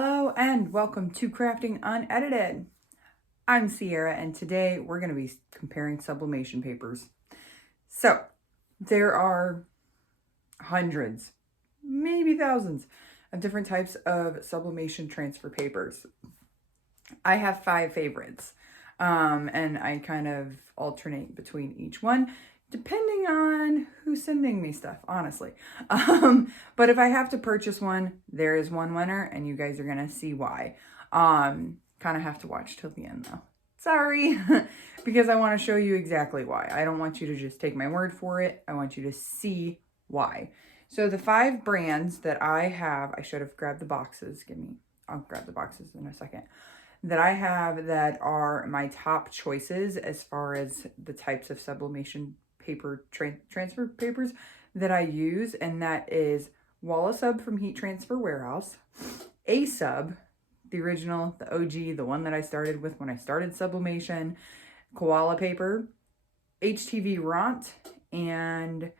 Hello and welcome to Crafting Unedited. I'm Sierra and today we're going to be comparing sublimation papers. So there are hundreds, maybe thousands of different types of sublimation transfer papers. I have 5 favorites and I kind of alternate between each one depending on who's sending me stuff, honestly. But if I have to purchase one, there is one winner and you guys are going to see why. Kind of have to watch till the end though. Sorry, because I want to show you exactly why. I don't want you to just take my word for it. I want you to see why. So the 5 brands that I have, I should have grabbed the boxes. I'll grab the boxes in a second. That I have that are my top choices as far as the types of sublimation paper transfer papers that I use, and that is WalaSub from Heat Transfer Warehouse, Sub, the original, the OG, the one that I started with when I started sublimation, Koala paper, HTVRONT, and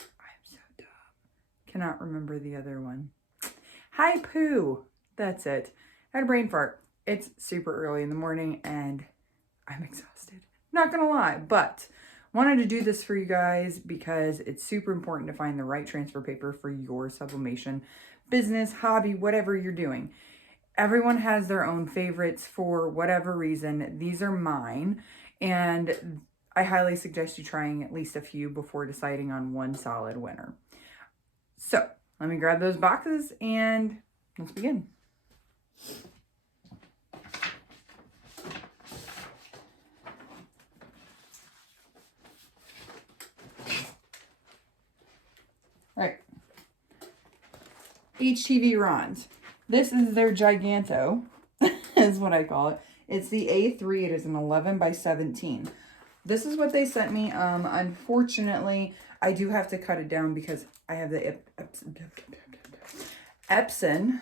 I'm so dumb, cannot remember the other one. Haipu, that's it. I had a brain fart. It's super early in the morning and I'm exhausted. Not gonna lie, but wanted to do this for you guys because it's super important to find the right transfer paper for your sublimation business, hobby, whatever you're doing. Everyone has their own favorites for whatever reason. These are mine, and I highly suggest you trying at least a few before deciding on one solid winner. So let me grab those boxes and let's begin. All right, HTVRONT. This is their Giganto, is what I call it. It's the A3. It is an 11 by 17. This is what they sent me. Unfortunately, I do have to cut it down because I have the Epson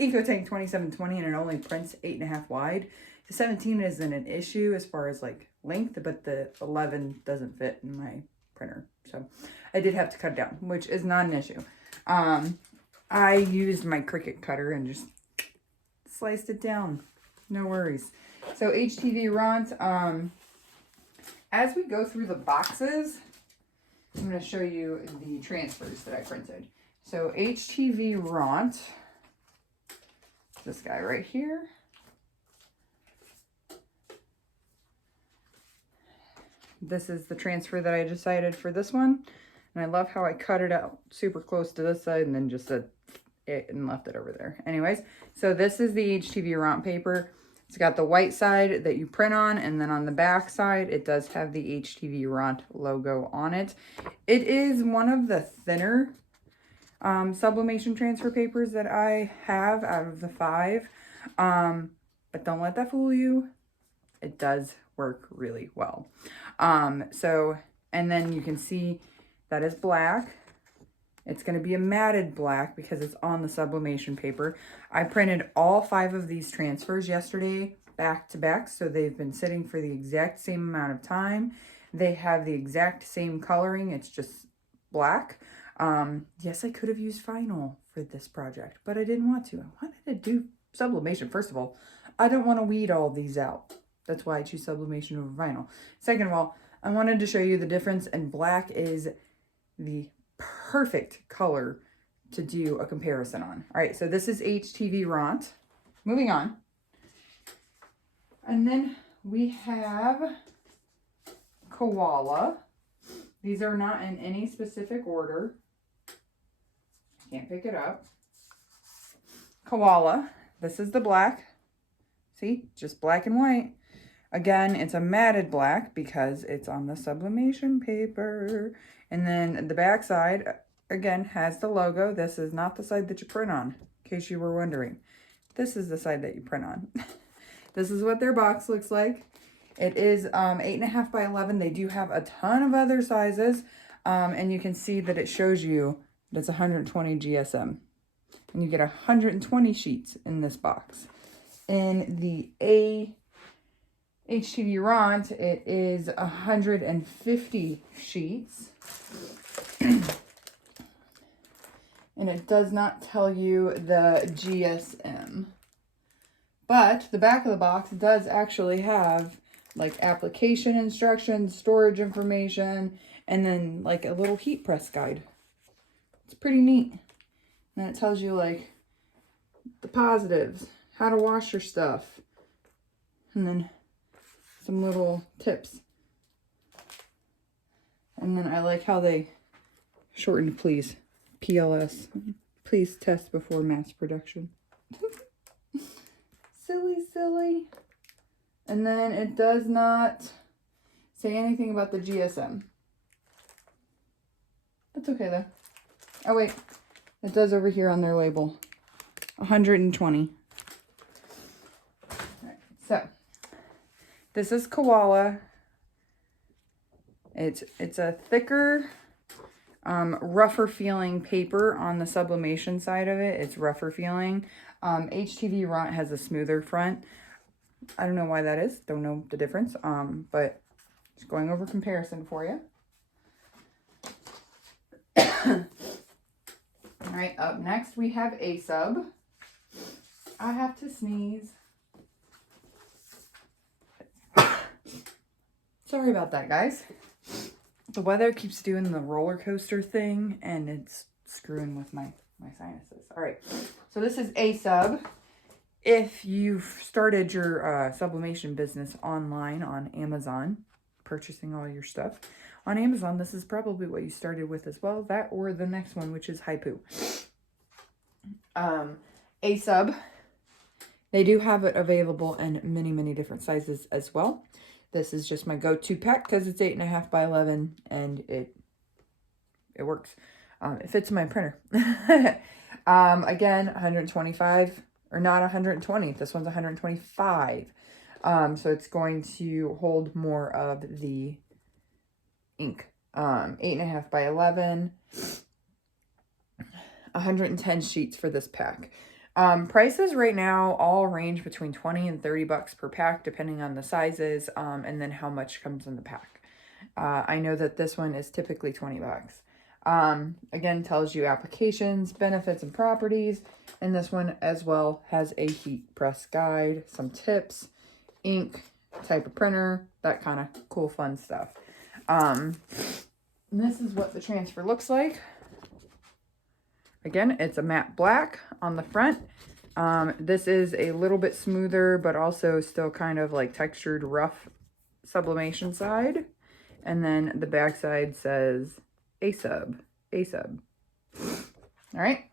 EcoTank 2720 and it only prints 8.5 wide. The 17 isn't an issue as far as like length, but the 11 doesn't fit in my printer. So I did have to cut it down, which is not an issue. I used my Cricut cutter and just sliced it down. No worries. So HTVRONT, as we go through the boxes, I'm going to show you the transfers that I printed. So HTVRONT, this guy right here. This is the transfer that I decided for this one. And I love how I cut it out super close to this side and then just said it and left it over there. Anyways, so this is the HTVRONT paper. It's got the white side that you print on, and then on the back side, it does have the HTVRONT logo on it. It is one of the thinner sublimation transfer papers that I have out of the 5. But don't let that fool you. It does work really well. And then you can see that is black. It's going to be a matted black because it's on the sublimation paper. I printed all 5 of these transfers yesterday back to back, so they've been sitting for the exact same amount of time. They have the exact same coloring. It's just black. Yes, I could have used vinyl for this project, but I didn't want to. I wanted to do sublimation. First of all, I don't want to weed all these out. That's why I choose sublimation over vinyl. Second of all, I wanted to show you the difference, and black is the perfect color to do a comparison on. All right, so this is HTVRONT. Moving on. And then we have Koala. These are not in any specific order. Can't pick it up. Koala. This is the black. See, just black and white. Again, it's a matted black because it's on the sublimation paper. And then the back side, again, has the logo. This is not the side that you print on, in case you were wondering. This is the side that you print on. This is what their box looks like. It is 8.5 by 11. They do have a ton of other sizes. And you can see that it shows you that it's 120 GSM. And you get 120 sheets in this box. In the HTVRONT, it is 150 sheets. And it does not tell you the GSM. But the back of the box does actually have like application instructions, storage information, and then like a little heat press guide. It's pretty neat. And it tells you like the positives, how to wash your stuff, and then some little tips. And then I like how they shortened please. PLS. Please test before mass production. Silly. And then it does not say anything about the GSM. That's okay though. Oh wait, it does over here on their label. 120. Alright, so this is Koala. It's a thicker, rougher feeling paper on the sublimation side of it. It's rougher feeling. HTVRONT has a smoother front. I don't know why that is. Don't know the difference. But just going over comparison for you. All right, up next we have WallaSub. I have to sneeze. Sorry about that, guys. The weather keeps doing the roller coaster thing, and it's screwing with my sinuses. All right, so this is WallaSub. If you've started your sublimation business online on Amazon, purchasing all your stuff on Amazon, this is probably what you started with as well. That or the next one, which is Haipu. WallaSub, they do have it available in many different sizes as well. This is just my go-to pack because it's 8.5 by 11 and it works. It fits in my printer. Again, 125 or not 120. This one's 125. So it's going to hold more of the ink. 8.5 by 11. 110 sheets for this pack. Prices right now all range between 20 and 30 bucks per pack, depending on the sizes, and then how much comes in the pack. I know that this one is typically 20 bucks. Again, tells you applications, benefits, and properties. And this one as well has a heat press guide, some tips, ink, type of printer, that kind of cool, fun stuff. And this is what the transfer looks like. Again, it's a matte black on the front. This is a little bit smoother, but also still kind of like textured, rough sublimation side. And then the back side says WallaSub. All right.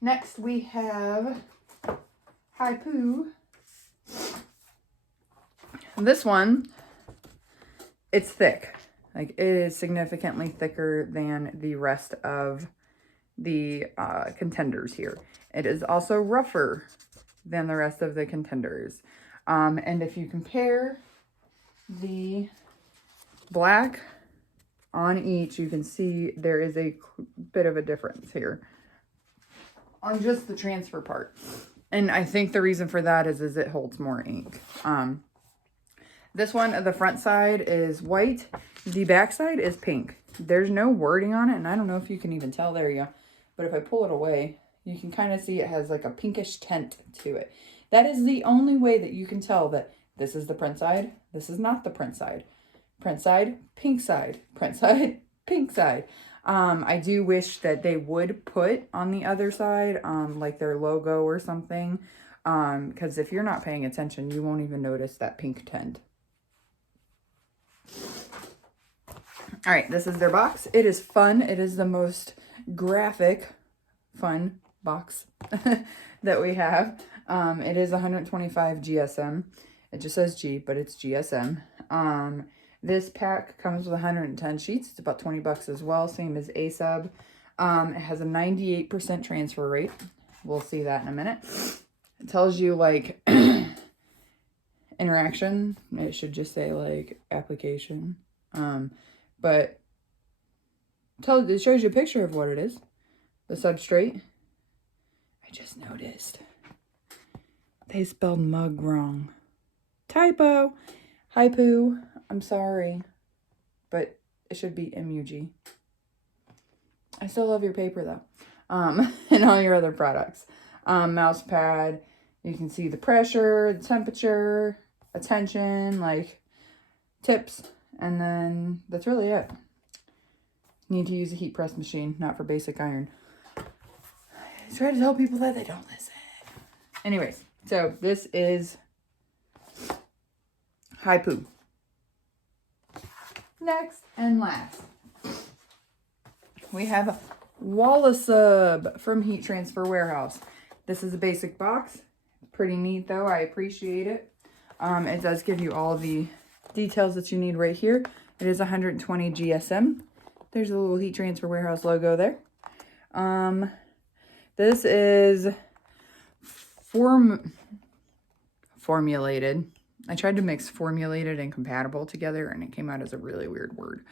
Next we have Haipu. This one, it's thick. Like, it is significantly thicker than the rest of the contenders here. It is also rougher than the rest of the contenders. And if you compare the black on each, you can see there is a bit of a difference here on just the transfer part. And I think the reason for that is it holds more ink. This one, the front side is white. The back side is pink. There's no wording on it, and I don't know if you can even tell. There you go. But if I pull it away, you can kind of see it has like a pinkish tint to it. That is the only way that you can tell that this is the print side. This is not the print side. Print side, pink side. Print side, pink side. I do wish that they would put on the other side, like their logo or something. Because if you're not paying attention, you won't even notice that pink tint. All right, this is their box. It is fun. It is the most graphic, fun box that we have. It is 125 GSM. It just says G, but it's GSM. This pack comes with 110 sheets. It's about 20 bucks as well, same as WallaSub. It has a 98% transfer rate. We'll see that in a minute. It tells you like interaction. It should just say like application. But it shows you a picture of what it is. The substrate. I just noticed they spelled mug wrong. Typo. Haipu. I'm sorry, but it should be MUG. I still love your paper though. and all your other products. Mouse pad, you can see the pressure, the temperature, attention, like tips, and then that's really it. Need to use a heat press machine, not for basic iron. I try to tell people that, they don't listen. Anyways, so this is Haipu. Next and last, we have WalaSub from Heat Transfer Warehouse. This is a basic box. Pretty neat though, I appreciate it. It does give you all the details that you need right here. It is 120 GSM. There's a little Heat Transfer Warehouse logo there. This is formulated. I tried to mix formulated and compatible together and it came out as a really weird word.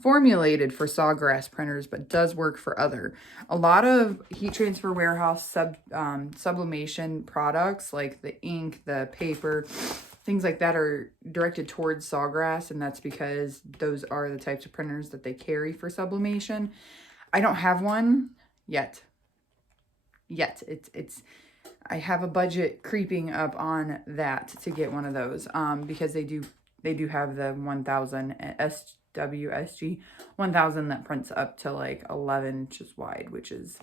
Formulated for sawgrass printers, but does work for other. A lot of Heat Transfer Warehouse sublimation products like the ink, the paper, things like that are directed towards sawgrass, and that's because those are the types of printers that they carry for sublimation. I don't have one yet. I have a budget creeping up on that to get one of those because they do have the 1000 SWSG 1000 that prints up to like 11 inches wide, which is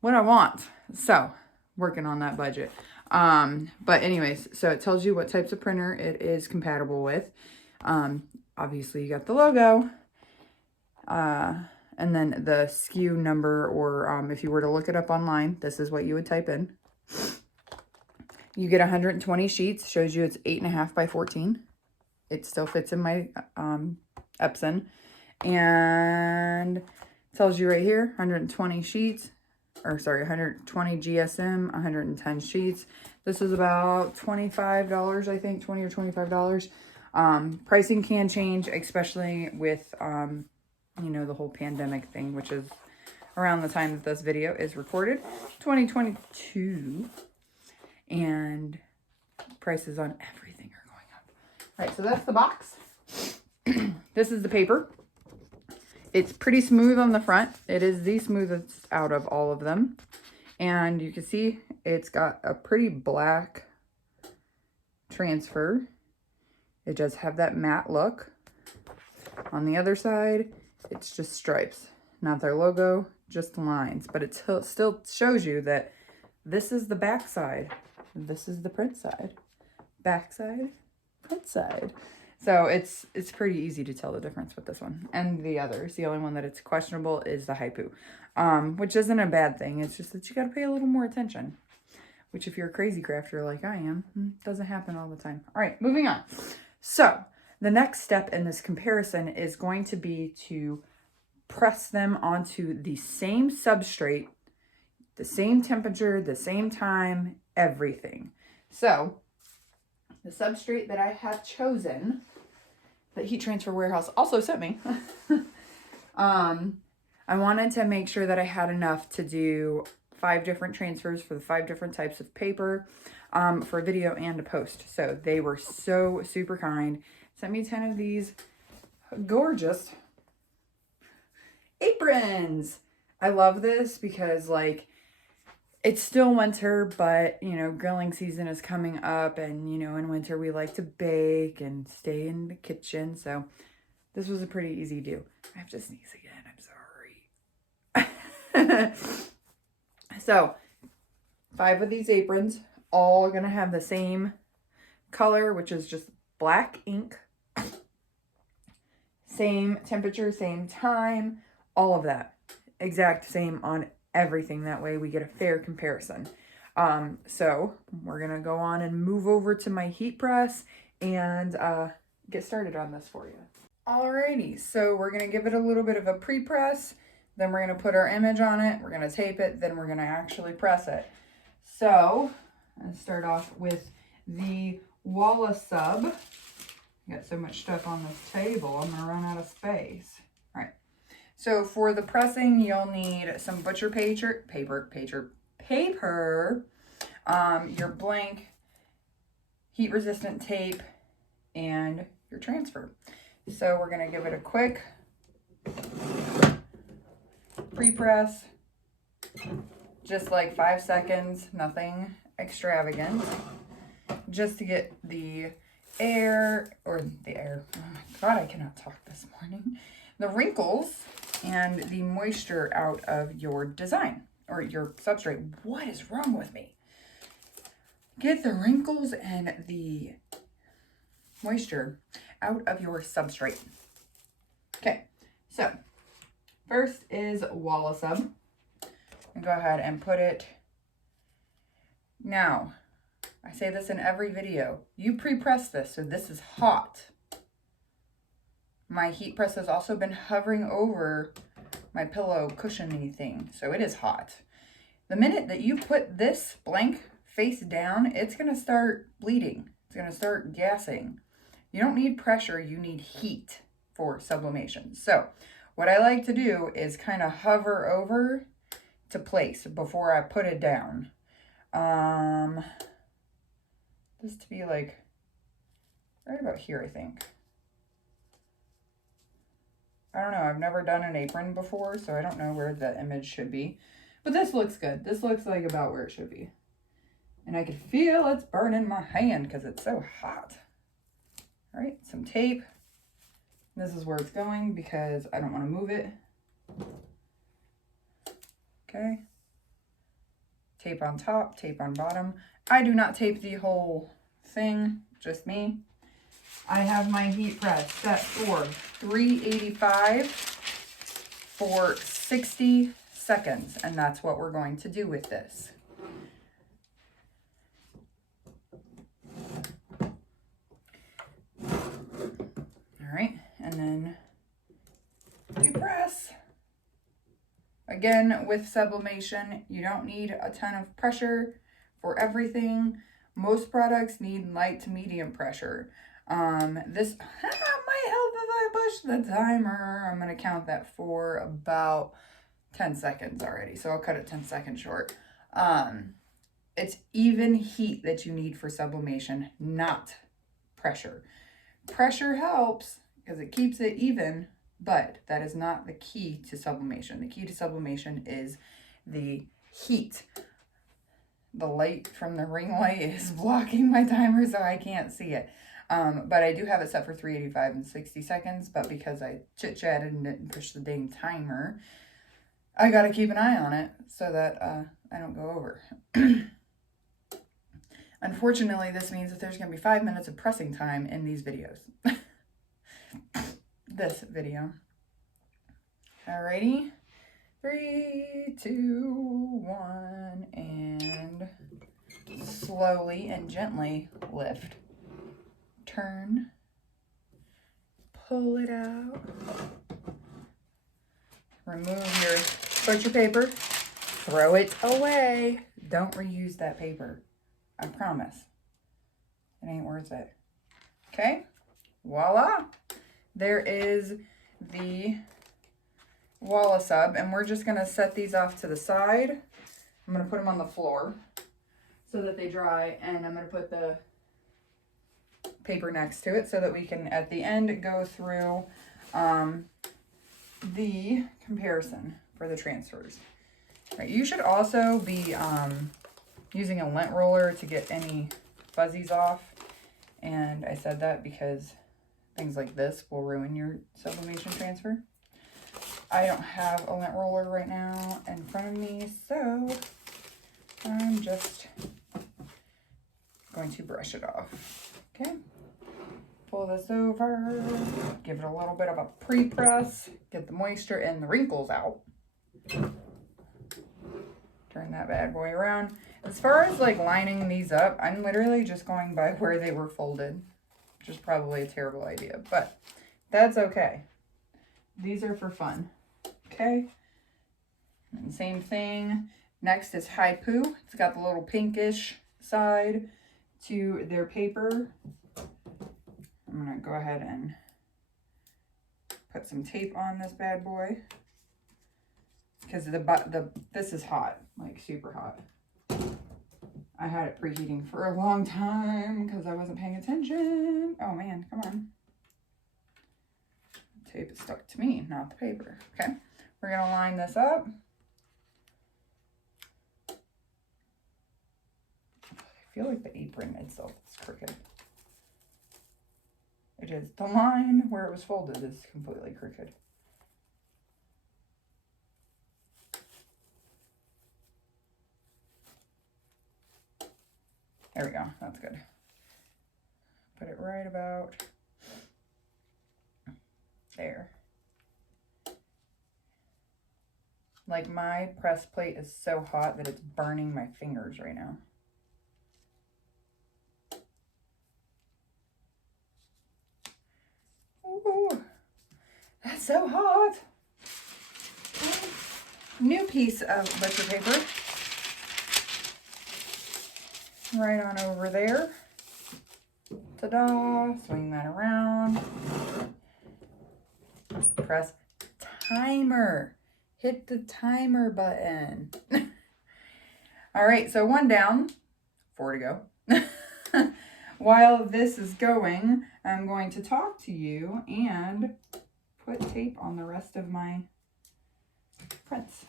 what I want. So working on that budget. But anyways, so it tells you what types of printer it is compatible with. Obviously you got the logo, and then the SKU number, or if you were to look it up online, this is what you would type in. You get 120 sheets, shows you it's 8.5 by 14. It still fits in my Epson, and tells you right here 120 sheets, or sorry, 120 GSM, 110 sheets. This is about $25, I think, $20 or $25. Pricing can change, especially with you know, the whole pandemic thing, which is around the time that this video is recorded, 2022, and prices on everything are going up. All right, so that's the box. This is the paper. It's pretty smooth on the front. It is the smoothest out of all of them. And you can see it's got a pretty black transfer. It does have that matte look. On the other side, it's just stripes. Not their logo, just lines. But it still shows you that this is the back side. This is the print side. Back side, print side. So it's pretty easy to tell the difference with this one and the others. The only one that it's questionable is the Haipu, which isn't a bad thing. It's just that you got to pay a little more attention, which if you're a crazy crafter like I am, doesn't happen all the time. All right, moving on. So the next step in this comparison is going to be to press them onto the same substrate, the same temperature, the same time, everything. So the substrate that I have chosen, that Heat Transfer Warehouse also sent me, I wanted to make sure that I had enough to do 5 different transfers for the 5 different types of paper for video and to post. So they were so super kind. Sent me 10 of these gorgeous aprons. I love this because, like, it's still winter, but, you know, grilling season is coming up, and, you know, in winter we like to bake and stay in the kitchen, so this was a pretty easy do. I have to sneeze again, I'm sorry. So 5 of these aprons, all gonna have the same color, which is just black ink. Same temperature, same time, all of that. Exact same on everything. That way we get a fair comparison. So we're gonna go on and move over to my heat press and get started on this for you. Alrighty, so we're gonna give it a little bit of a pre-press, then we're gonna put our image on it, we're gonna tape it, then we're gonna actually press it. So let's start off with the WallaSub. Got so much stuff on this table, I'm gonna run out of space. All right. So for the pressing, you'll need some butcher paper, your blank heat resistant tape, and your transfer. So we're gonna give it a quick pre-press, Just like 5 seconds, nothing extravagant. Just to get the air, oh my God, I cannot talk this morning. The wrinkles and the moisture out of your design or your substrate. What is wrong with me? Get the wrinkles and the moisture out of your substrate. Okay, so first is WalaSub. Go ahead and put it. Now, I say this in every video. You pre-press this, so this is hot. My heat press has also been hovering over my pillow cushiony thing, so it is hot. The minute that you put this blank face down, it's going to start bleeding. It's going to start gassing. You don't need pressure, you need heat for sublimation. So what I like to do is kind of hover over to place before I put it down. This to be like right about here, I think. I don't know, I've never done an apron before, so I don't know where the image should be. But this looks good. This looks like about where it should be. And I can feel it's burning my hand because it's so hot. All right, some tape. This is where it's going because I don't want to move it. Okay. Tape on top, tape on bottom. I do not tape the whole thing, just me. I have my heat press set for 385 for 60 seconds, and that's what we're going to do with this. All right, and then you press. Again, with sublimation, you don't need a ton of pressure for everything. Most products need light to medium pressure. This might help if I push the timer. I'm going to count that for about 10 seconds already, so I'll cut it 10 seconds short. It's even heat that you need for sublimation, not pressure. Pressure helps because it keeps it even, but that is not the key to sublimation. The key to sublimation is the heat. The light from the ring light is blocking my timer, so I can't see it. But I do have it set for 385 in 60 seconds, but because I chit-chatted and didn't push the dang timer, I gotta keep an eye on it so that I don't go over. Unfortunately, this means that there's gonna be 5 minutes of pressing time in these videos. This video. Alrighty. 3, 2, 1, and slowly and gently lift. Turn. Pull it out. Remove your butcher paper. Throw it away. Don't reuse that paper. I promise. It ain't worth it. Okay. Voila. There is the WalaSub, and we're just going to set these off to the side. I'm going to put them on the floor so that they dry, and I'm going to put the paper next to it so that we can, at the end, go through the comparison for the transfers. Right, you should also be using a lint roller to get any fuzzies off, and I said that because things like this will ruin your sublimation transfer. I don't have a lint roller right now in front of me, so I'm just going to brush it off. Okay, pull this over, give it a little bit of a pre-press, get the moisture and the wrinkles out. Turn that bad boy around. As far as like lining these up, I'm literally just going by where they were folded, which is probably a terrible idea, but that's okay. These are for fun. Okay. And same thing. Next is Haipu. It's got the little pinkish side to their paper. I'm going to go ahead and put some tape on this bad boy because this is hot, like super hot. I had it preheating for a long time because I wasn't paying attention. Oh man, come on. Tape is stuck to me, not the paper. Okay, we're gonna line this up. feel like the apron itself is crooked. It is. The line where it was folded is completely crooked. There we go. That's good. Put it right about there. Like, my press plate is so hot that it's burning my fingers right now. Ooh, that's so hot. Okay. New piece of butcher paper. Right on over there. Ta-da! Swing that around. Press timer. Hit the timer button. All right, so 1 down, 4 to go. While this is going, I'm going to talk to you and put tape on the rest of my prints.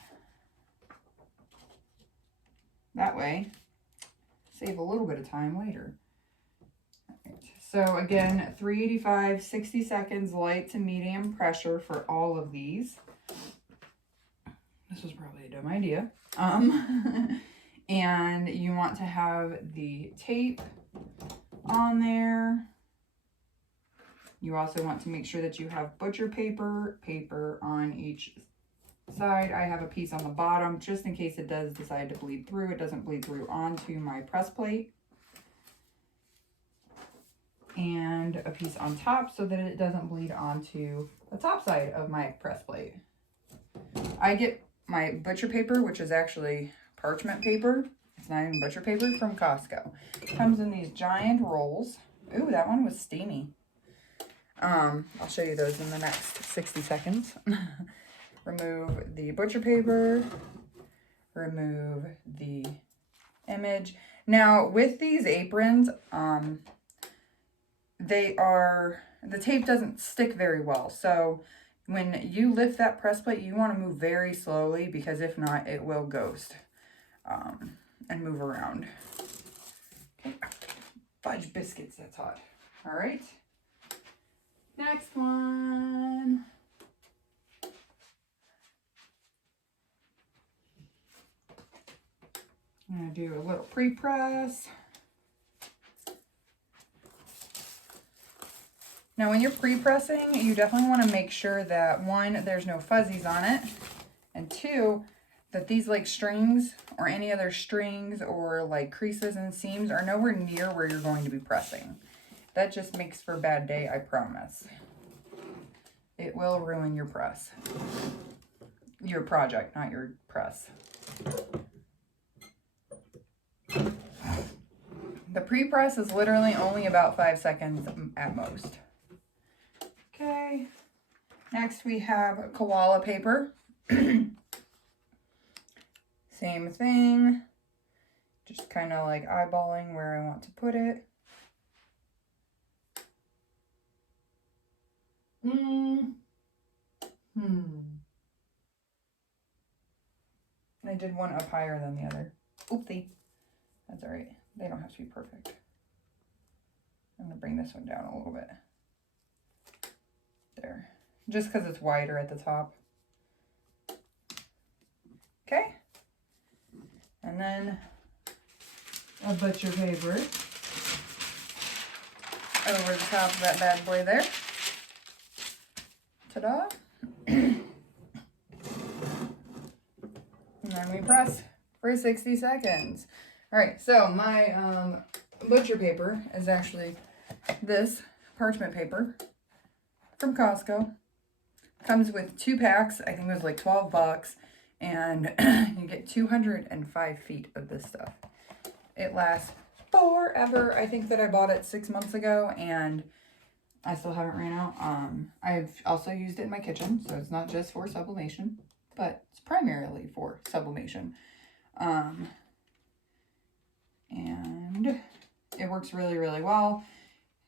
That way, save a little bit of time later. All right. So again, 385, 60 seconds, light to medium pressure for all of these. This was probably a dumb idea. And you want to have the tape on there. You also want to make sure that you have butcher paper on each side. I have a piece on the bottom just in case it does decide to bleed through. It doesn't bleed through onto my press plate. And a piece on top so that it doesn't bleed onto the top side of my press plate. I get my butcher paper, which is actually parchment paper. It's not even butcher paper, from Costco. It comes in these giant rolls. Ooh, that one was steamy. I'll show you those in the next 60 seconds. Remove the butcher paper. Remove the image. Now, with these aprons, the tape doesn't stick very well. So when you lift that press plate, you want to move very slowly, because if not, it will ghost and move around. Okay. Fudge biscuits, that's hot. All right. Next one. I'm going to do a little pre-press. Now, when you're pre-pressing, you definitely want to make sure that, 1, there's no fuzzies on it, and 2, that these like strings or any other strings or like creases and seams are nowhere near where you're going to be pressing. That just makes for a bad day, I promise. It will ruin your press. Your project, not your press. The pre-press is literally only about 5 seconds at most. Okay, next we have koala paper. Same thing, just kind of like eyeballing where I want to put it. I did one up higher than the other. Oopsie. That's all right. They don't have to be perfect. I'm going to bring this one down a little bit. There. Just because it's wider at the top. Okay. And then a butcher paper over the top of that bad boy there. Ta-da. And then we press for 60 seconds. All right, so my butcher paper is actually this parchment paper from Costco. Comes with 2 packs. I think it was like $12, and you get 205 feet of this stuff. It lasts forever. I think that I bought it 6 months ago, and I still haven't ran out. I've also used it in my kitchen, so it's not just for sublimation, but it's primarily for sublimation. And it works really, really well.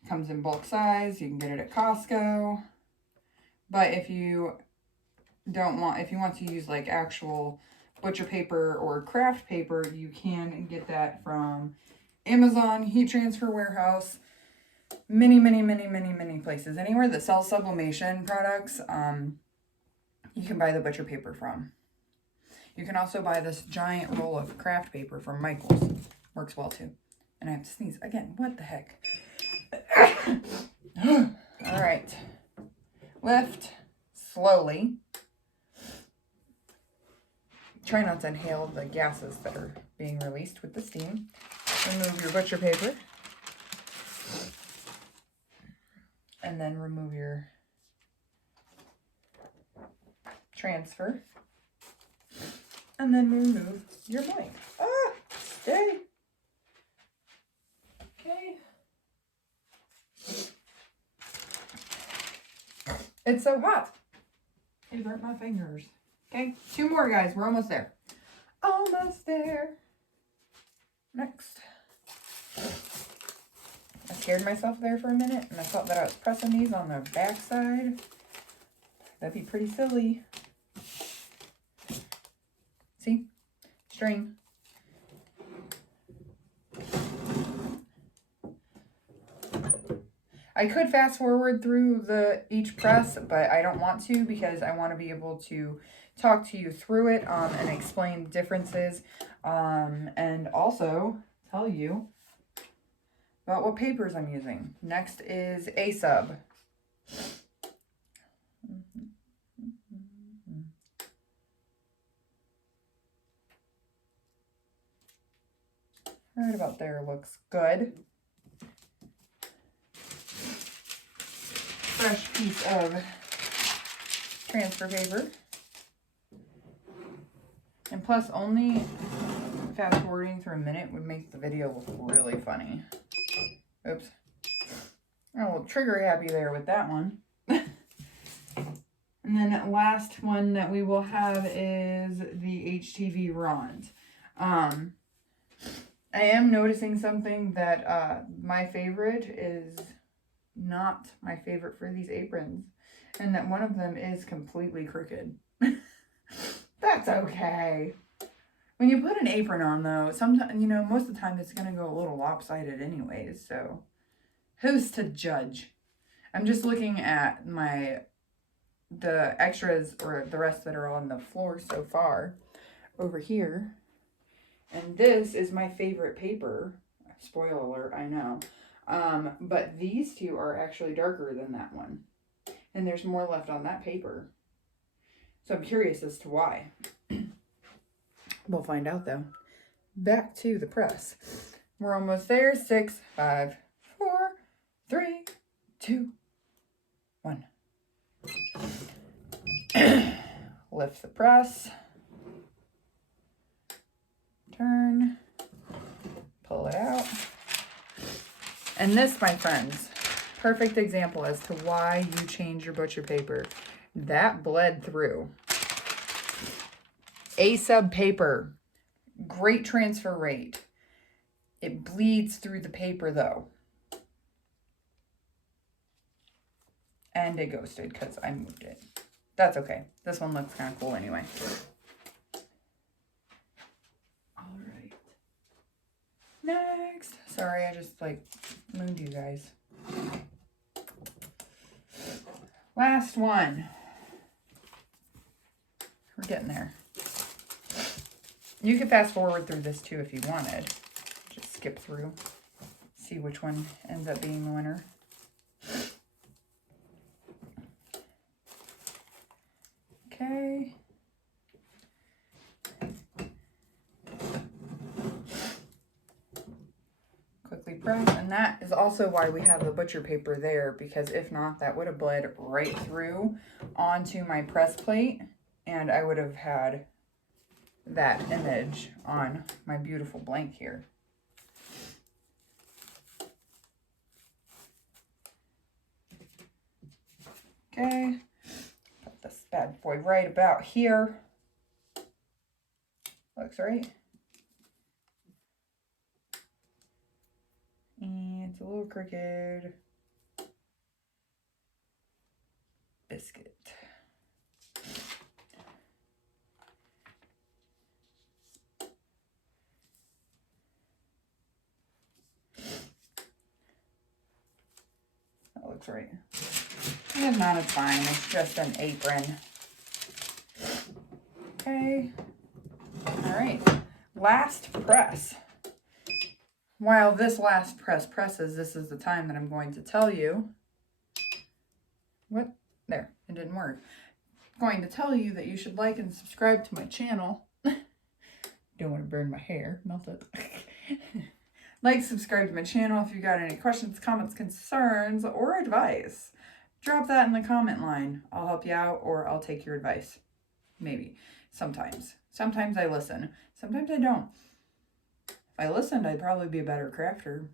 It comes in bulk size. You can get it at Costco. But if you want to use like actual butcher paper or craft paper, you can get that from Amazon, Heat Transfer Warehouse, many places. Anywhere that sells sublimation products, you can buy the butcher paper from. You can also buy this giant roll of craft paper from Michael's. Works well too. And I have to sneeze again. What the heck? All right. Lift slowly. Try not to inhale the gases that are being released with the steam. Remove your butcher paper. And then remove your transfer. And then remove your blank. Ah, stay. Okay. It's so hot. It hurt my fingers. Okay, 2 more, guys. We're almost there. Almost there. Next. I scared myself there for a minute, and I thought that I was pressing these on the back side. That'd be pretty silly. See? String. I could fast forward through each press, but I don't want to because I want to be able to talk to you through it and explain differences and also tell you about what papers I'm using. Next is WallaSub. Right about there looks good. Fresh piece of transfer paper. And plus, only fast forwarding through a minute would make the video look really funny. Oops. I'm a little trigger happy there with that one. And then last one that we will have is the HTVRONT. I am noticing something that my favorite is not my favorite for these aprons, and that one of them is completely crooked. That's okay. When you put an apron on, though, sometimes, you know, most of the time it's going to go a little lopsided anyways, so who's to judge? I'm just looking at the extras, or the rest that are on the floor so far over here, and this is my favorite paper. Spoiler alert, I know. But these two are actually darker than that one, and there's more left on that paper. So I'm curious as to why. We'll find out though. Back to the press. We're almost there. 6, 5, 4, 3, 2, 1. Lift the press. Turn. Pull it out. And this, my friends, perfect example as to why you change your butcher paper. That bled through. WalaSub paper, great transfer rate. It bleeds through the paper though. And it ghosted because I moved it. That's okay. This one looks kind of cool anyway. All right. Next. Sorry, I just mooned you guys. Last one. We're getting there. You could fast forward through this too if you wanted. Just skip through. See which one ends up being the winner. Okay. Quickly press, and that is also why we have the butcher paper there, because if not, that would have bled right through onto my press plate, and I would have had that image on my beautiful blank here. Okay, put this bad boy right about here. Looks right. And it's a little crooked. Biscuit. looks right. If not, it's fine. It's just an apron. Okay. All right. Last press. While this last press presses, this is the time that I'm going to tell you. What? There. It didn't work. I'm going to tell you that you should like and subscribe to my channel. Don't want to burn my hair. Melt it. Like, subscribe to my channel if you got any questions, comments, concerns, or advice. Drop that in the comment line. I'll help you out, or I'll take your advice. Maybe. Sometimes. Sometimes I listen. Sometimes I don't. If I listened, I'd probably be a better crafter.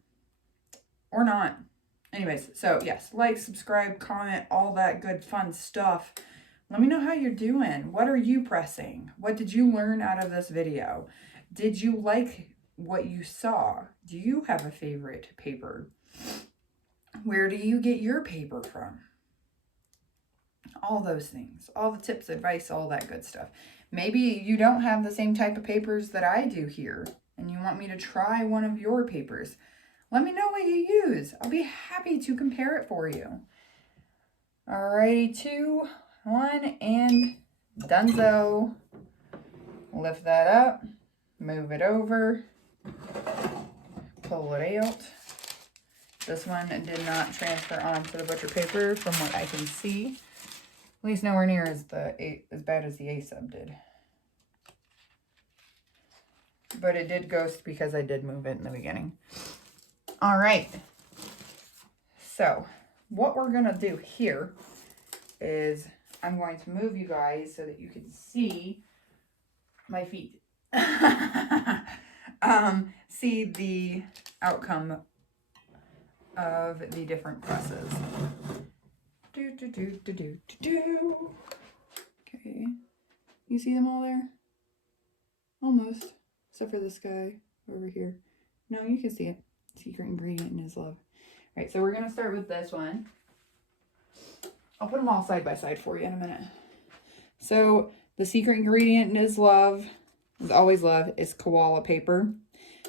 Or not. Anyways, so yes, like, subscribe, comment, all that good fun stuff. Let me know how you're doing. What are you pressing? What did you learn out of this video? Did you like what you saw? Do you have a favorite paper? Where do you get your paper from? All those things. All the tips, advice, all that good stuff. Maybe you don't have the same type of papers that I do here, and you want me to try one of your papers. Let me know what you use. I'll be happy to compare it for you. Alrighty, 2, 1, and donezo. Lift that up, move it over, pull it out. This one did not transfer onto the butcher paper from what I can see. At least nowhere near as bad as the WallaSub did. But it did ghost because I did move it in the beginning. All right. So what we're going to do here is I'm going to move you guys so that you can see my feet. See the outcome of the different presses. Okay. You see them all there? Almost. Except for this guy over here. No, you can see it. Secret ingredient is love. All right, so we're going to start with this one. I'll put them all side by side for you in a minute. So the secret ingredient is love, is always love, is koala paper.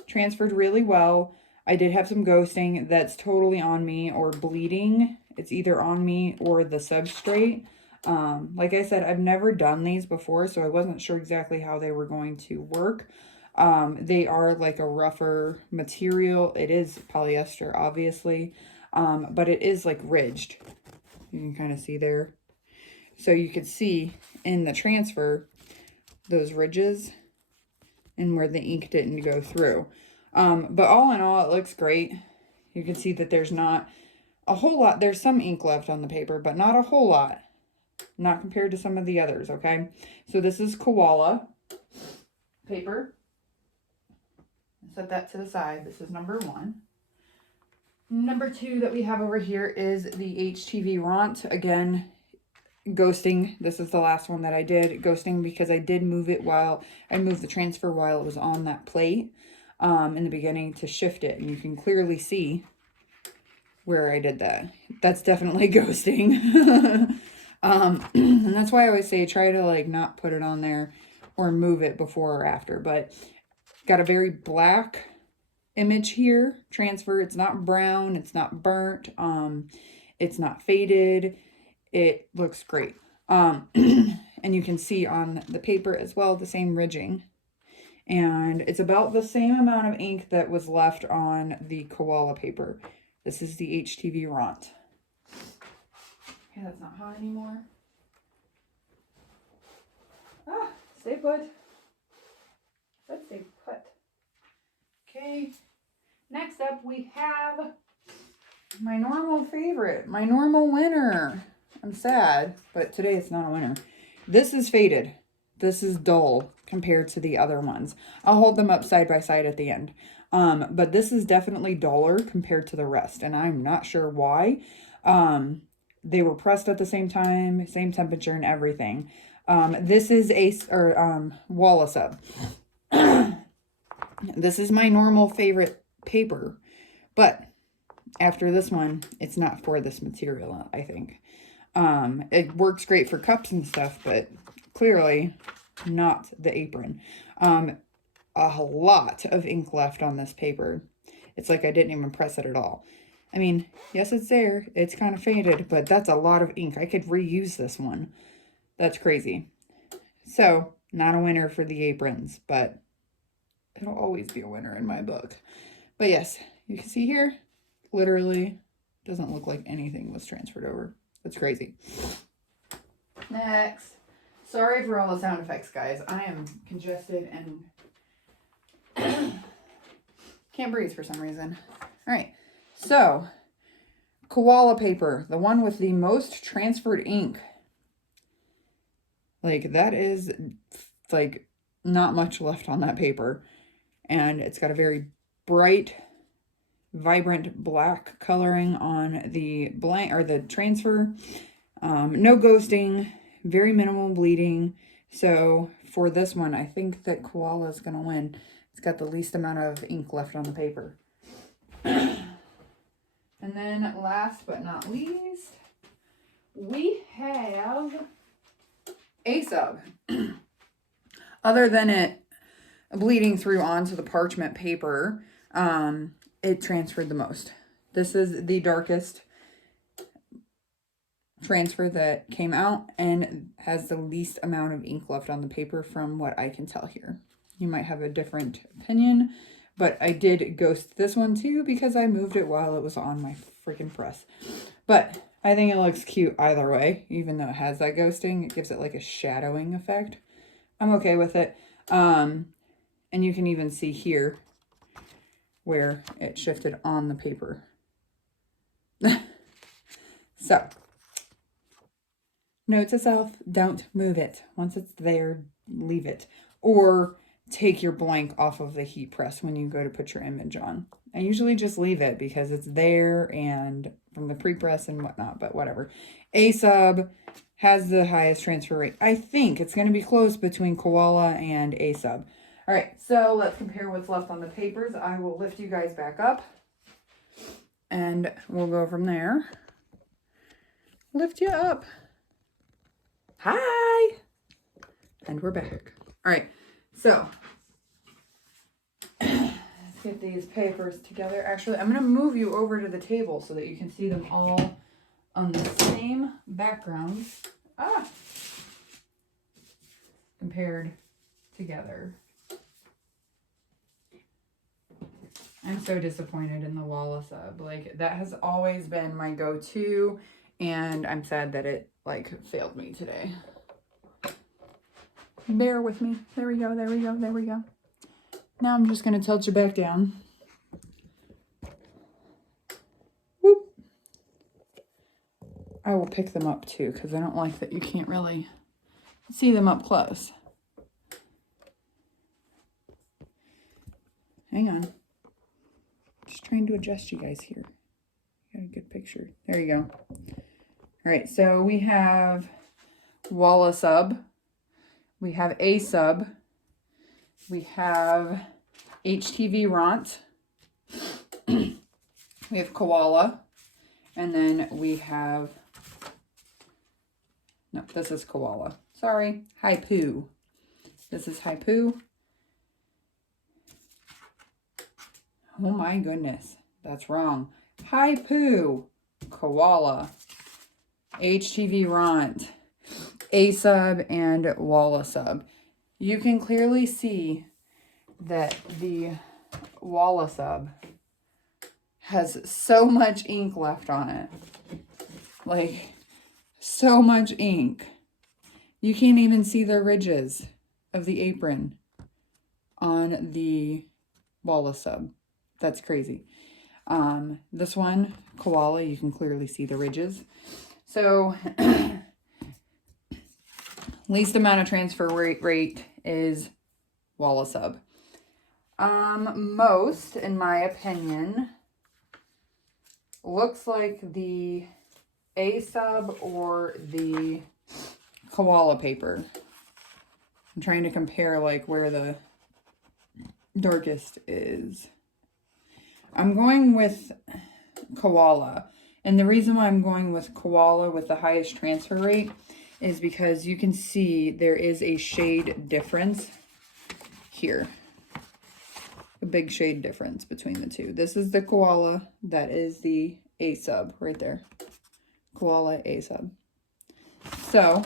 Transferred really well. I did have some ghosting that's totally on me or bleeding. It's either on me or the substrate. Like I said, I've never done these before, so I wasn't sure exactly how they were going to work. They are like a rougher material. It is polyester, obviously, but it is like ridged. You can kind of see there. So you could see in the transfer, those ridges and where the ink didn't go through. But all in all, it looks great. You can see that there's not a whole lot. There's some ink left on the paper, but not a whole lot. Not compared to some of the others, okay? So this is koala paper. Set that to the side. This is number 1. Number 2 that we have over here is the HTVRONT. Again, ghosting. This is the last one that I did. Ghosting because I did move it while I moved the transfer while it was on that plate in the beginning to shift it. And you can clearly see where I did that. That's definitely ghosting. And that's why I always say try to like not put it on there or move it before or after. But got a very black image here. Transfer. It's not brown. It's not burnt. It's not faded. It looks great. And you can see on the paper as well, the same ridging. And it's about the same amount of ink that was left on the koala paper. This is the HTVRONT. Okay, that's not hot anymore. Ah, stay put. Let's stay put. Okay. Next up, we have my normal favorite, my normal winner. I'm sad, but today it's not a winner. This is faded. This is dull compared to the other ones. I'll hold them up side by side at the end. But this is definitely duller compared to the rest, and I'm not sure why. They were pressed at the same time, same temperature and everything. This is WallaSub. This is my normal favorite paper, but after this one, it's not for this material, I think. It works great for cups and stuff, but clearly not the apron. A lot of ink left on this paper. It's like I didn't even press it at all. I mean, yes, it's there. It's kind of faded, but that's a lot of ink. I could reuse this one. That's crazy. So, not a winner for the aprons, but it'll always be a winner in my book. But yes, you can see here, literally doesn't look like anything was transferred over. That's crazy. Next. Sorry for all the sound effects, guys. I am congested and can't breathe for some reason. All right. So, Koala paper, the one with the most transferred ink. Like, that is, like, not much left on that paper. And it's got a very bright, vibrant black coloring on the blank, or the transfer. No ghosting, very minimal bleeding. So, for this one, I think that Koala is going to win. It's got the least amount of ink left on the paper. And then last but not least, we have WallaSub. Other than it bleeding through onto the parchment paper, it transferred the most. This is the darkest transfer that came out and has the least amount of ink left on the paper from what I can tell here. You might have a different opinion, but I did ghost this one too because I moved it while it was on my freaking press. But I think it looks cute either way, even though it has that ghosting. It gives it like a shadowing effect. I'm okay with it. And you can even see here where it shifted on the paper. So, note to self, don't move it. Once it's there, leave it. Or take your blank off of the heat press when you go to put your image on. I usually just leave it because it's there and from the pre-press and whatnot, but whatever. WallaSub has the highest transfer rate. I think it's going to be close between Koala and WallaSub. All right, so let's compare what's left on the papers. I will lift you guys back up and we'll go from there. Lift you up. Hi. And we're back. All right, so let's get these papers together. Actually, I'm going to move you over to the table so that you can see them all on the same background. Compared together. I'm so disappointed in the WalaSub. Like, that has always been my go-to, and I'm sad that it, like, failed me today. Bear with me. There we go, there we go, there we go. Now I'm just going to tilt you back down. Whoop. I will pick them up, too, because I don't like that you can't really see them up close. Hang on. Just trying to adjust you guys here. Got a good picture. There you go. All right, so we have WalaSub. We have WallaSub. We have HTVRONT. We have Koala. And then we have, no, this is Koala. Sorry, Haipu. This is Haipu. Oh my goodness, that's wrong. Haipu, Koala, HTVRONT, WallaSub, and WalaSub. You can clearly see that the WalaSub has so much ink left on it. Like, so much ink. You can't even see the ridges of the apron on the WalaSub. That's crazy. This one, Koala, you can clearly see the ridges. So, least amount of transfer rate is WalaSub. Most, in my opinion, looks like the WallaSub or the Koala paper. I'm trying to compare like where the darkest is. I'm going with Koala. And the reason why I'm going with Koala with the highest transfer rate is because you can see there is a shade difference here. a big shade difference between the two. This is the Koala. That is the A-Sub right there. Koala A-Sub. So,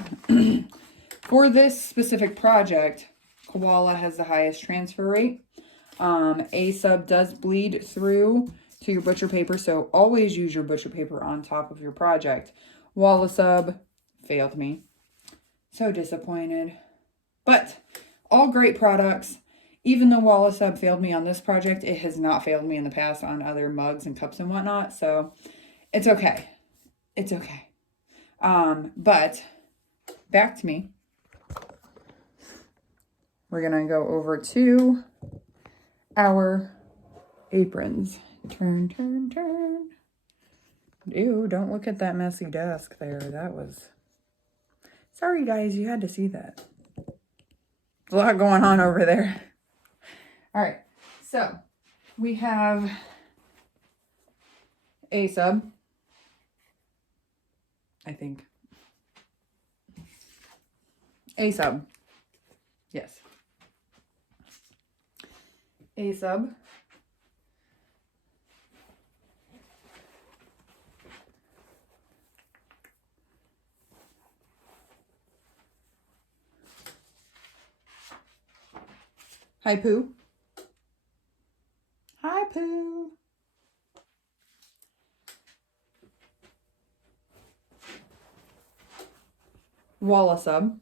for this specific project, Koala has the highest transfer rate. A-Sub does bleed through to your butcher paper, so always use your butcher paper on top of your project. WalaSub failed me. So disappointed. But all great products. Even though WalaSub failed me on this project, it has not failed me in the past on other mugs and cups and whatnot. So it's okay. It's okay. But back to me. We're going to go over to our aprons. Turn, turn, turn. Ew, don't look at that messy desk there. That was... Sorry, guys, you had to see that. There's a lot going on over there. All right, so we have A-Sub, I think. A-Sub, yes. A-Sub. Haipu. Haipu. WalaSub.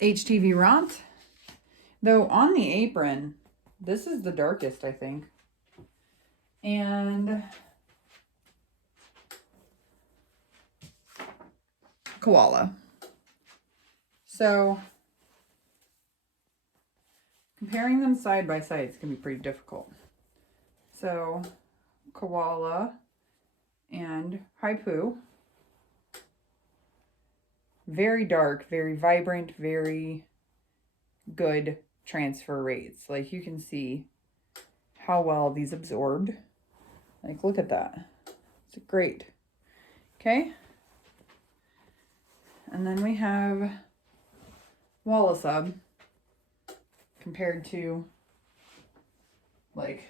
HTVRONT. Though on the apron, this is the darkest, I think. And Koala. So comparing them side by side is going to be pretty difficult. So Koala and Haipu. Very dark, very vibrant, very good transfer rates. Like you can see how well these absorbed. Like look at that. It's great. Okay. And then we have WalaSub compared to like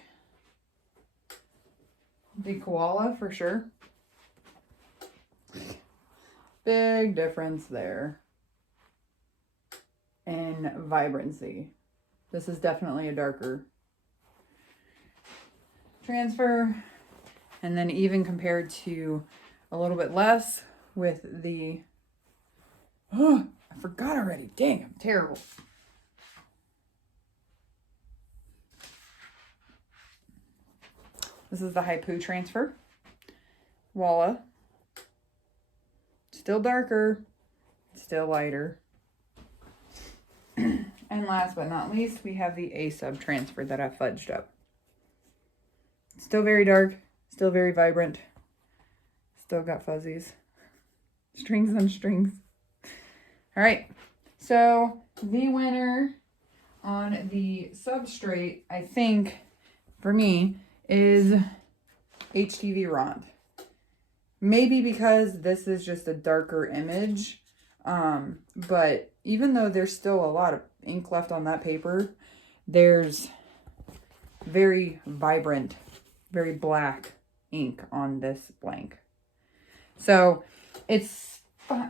the Koala for sure. Big difference there in vibrancy. This is definitely a darker transfer. And then even compared to a little bit less with the... Oh, I forgot already. Dang, I'm terrible. This is the Haipu transfer. Walla. Still darker. Still lighter. And last but not least, we have the A-Sub transfer that I fudged up. Still very dark. Still very vibrant. Still got fuzzies. Strings on strings. All right, so the winner on the substrate, I think, for me, is HTVRONT. Maybe because this is just a darker image, but even though there's still a lot of ink left on that paper, there's very vibrant, very black ink on this blank. So it's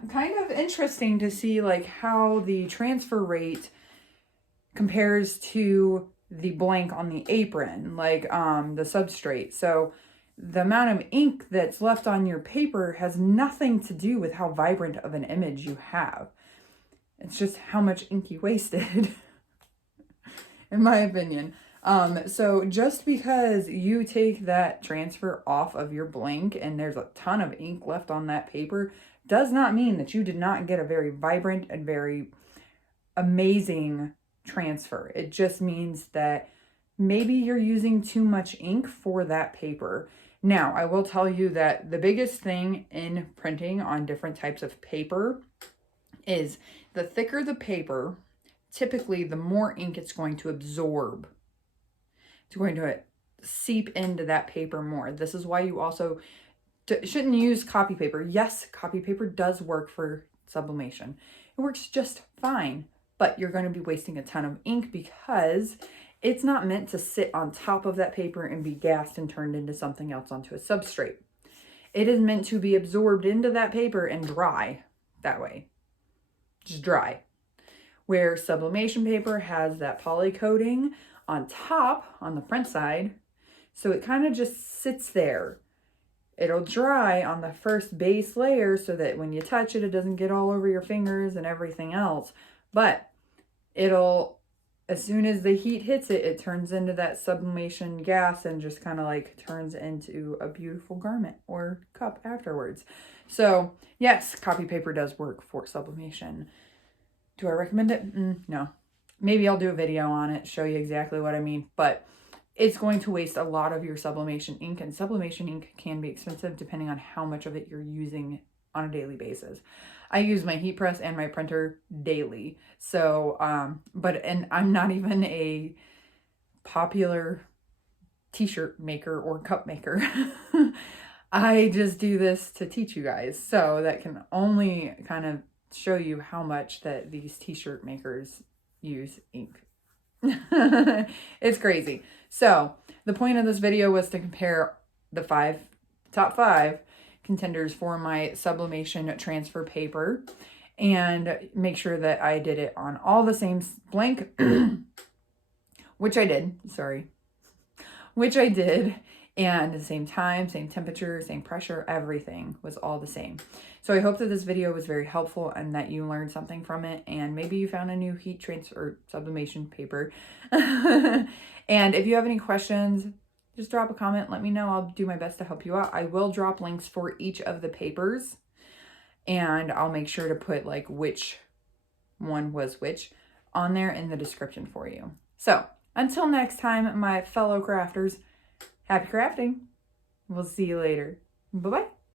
kind of interesting to see like how the transfer rate compares to the blank on the apron, like the substrate. So the amount of ink that's left on your paper has nothing to do with how vibrant of an image you have. It's just how much ink you wasted, in my opinion. So just because you take that transfer off of your blank and there's a ton of ink left on that paper does not mean that you did not get a very vibrant and very amazing transfer. It just means that maybe you're using too much ink for that paper. Now, I will tell you that the biggest thing in printing on different types of paper is the thicker the paper, typically the more ink it's going to absorb. It's going to seep into that paper more. This is why you also shouldn't use copy paper. Yes, copy paper does work for sublimation. It works just fine, but you're going to be wasting a ton of ink because it's not meant to sit on top of that paper and be gassed and turned into something else onto a substrate. It is meant to be absorbed into that paper and dry that way. Just dry. Where sublimation paper has that poly coating on top, on the front side, so it kind of just sits there. It'll dry on the first base layer so that when you touch it, it doesn't get all over your fingers and everything else. But it'll, as soon as the heat hits it, it turns into that sublimation gas and just kind of like turns into a beautiful garment or cup afterwards. So yes, copy paper does work for sublimation. Do I recommend it? No. Maybe I'll do a video on it, show you exactly what I mean, but it's going to waste a lot of your sublimation ink, and sublimation ink can be expensive depending on how much of it you're using on a daily basis. I use my heat press and my printer daily. So, and I'm not even a popular t-shirt maker or cup maker. I just do this to teach you guys. So that can only kind of show you how much that these t-shirt makers use ink. It's crazy. So the point of this video was to compare the top five contenders for my sublimation transfer paper and make sure that I did it on all the same blank, which I did, and the same time, same temperature, same pressure, everything was all the same. So I hope that this video was very helpful and that you learned something from it, and maybe you found a new heat transfer or sublimation paper. And if you have any questions, just drop a comment, let me know. I'll do my best to help you out. I will drop links for each of the papers, and I'll make sure to put like which one was which on there in the description for you. So until next time, my fellow crafters, happy crafting. We'll see you later. Bye-bye.